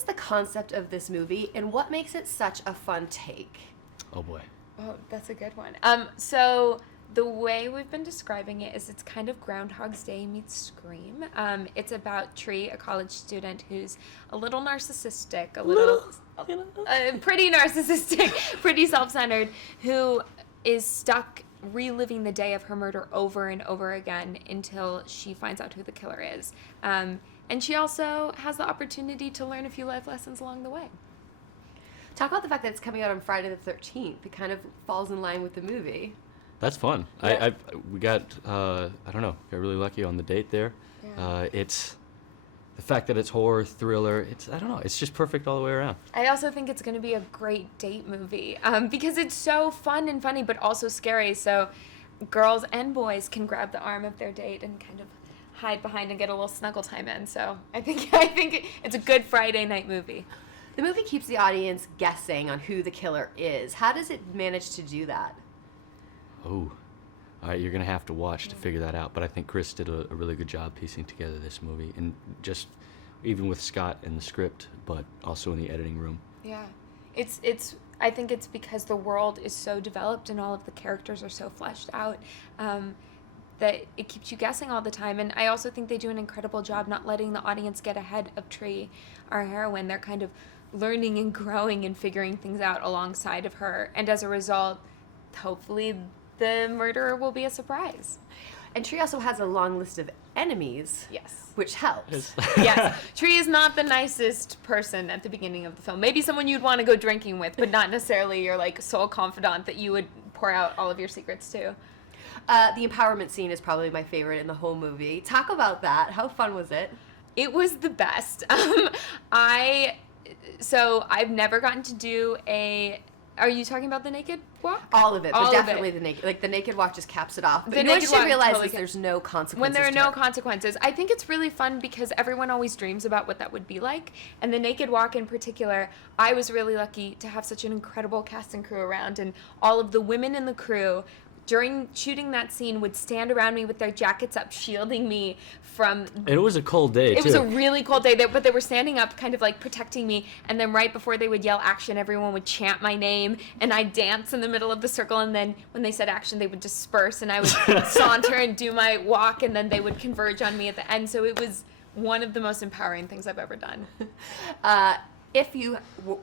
is the concept of this movie, and what makes it such a fun take? Oh boy. Oh, that's a good one. So the way we've been describing it is it's kind of Groundhog's Day meets Scream. It's about Tree, a college student who's a little narcissistic, pretty narcissistic, pretty self-centered, who is stuck reliving the day of her murder over and over again until she finds out who the killer is. And she also has the opportunity to learn a few life lessons along the way. Talk about the fact that it's coming out on Friday the 13th. It kind of falls in line with the movie. That's fun. Yeah. We got, got really lucky on the date there. Yeah. It's the fact that it's horror, thriller, it's just perfect all the way around. I also think it's going to be a great date movie because it's so fun and funny, but also scary. So girls and boys can grab the arm of their date and kind of hide behind and get a little snuggle time in. So I think it's a good Friday night movie. The movie keeps the audience guessing on who the killer is. How does it manage to do that? Oh, all right, you're going to have to watch to figure that out. But I think Chris did a really good job piecing together this movie. And just even with Scott in the script, but also in the editing room. Yeah. I think it's because the world is so developed and all of the characters are so fleshed out that it keeps you guessing all the time. And I also think they do an incredible job not letting the audience get ahead of Tree, our heroine. They're kind of learning and growing and figuring things out alongside of her. And as a result, hopefully the murderer will be a surprise. And Tree also has a long list of enemies. Yes. Which helps. Yes. Tree is not the nicest person at the beginning of the film. Maybe someone you'd want to go drinking with, but not necessarily your soul confidant that you would pour out all of your secrets to. The empowerment scene is probably my favorite in the whole movie. Talk about that. How fun was it? It was the best. I've never gotten to do are you talking about the naked walk? All of it, but definitely the naked. The naked walk just caps it off. But the naked walk realize totally there's no consequences. When there are no consequences, I think it's really fun because everyone always dreams about what that would be like. And the naked walk in particular, I was really lucky to have such an incredible cast and crew around, and all of the women in the crew during shooting that scene would stand around me with their jackets up, shielding me from... It was a cold day, It was a really cold day, but they were standing up, kind of protecting me, and then right before they would yell action, everyone would chant my name, and I'd dance in the middle of the circle, and then when they said action, they would disperse, and I would saunter and do my walk, and then they would converge on me at the end, so it was one of the most empowering things I've ever done. If you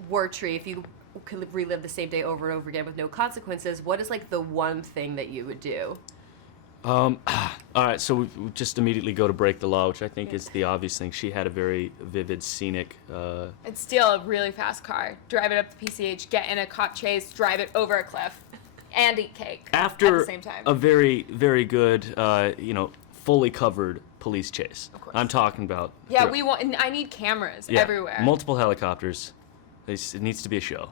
were Tree, if you could relive the same day over and over again with no consequences, what is the one thing that you would do? All right, so we just immediately go to break the law, which I think is the obvious thing. She had a very vivid, scenic... And steal a really fast car, drive it up to PCH, get in a cop chase, drive it over a cliff, and eat cake at the same time. A very, very good, fully covered police chase. Of course. I'm talking about... Yeah, I need cameras everywhere. Multiple helicopters. It needs to be a show.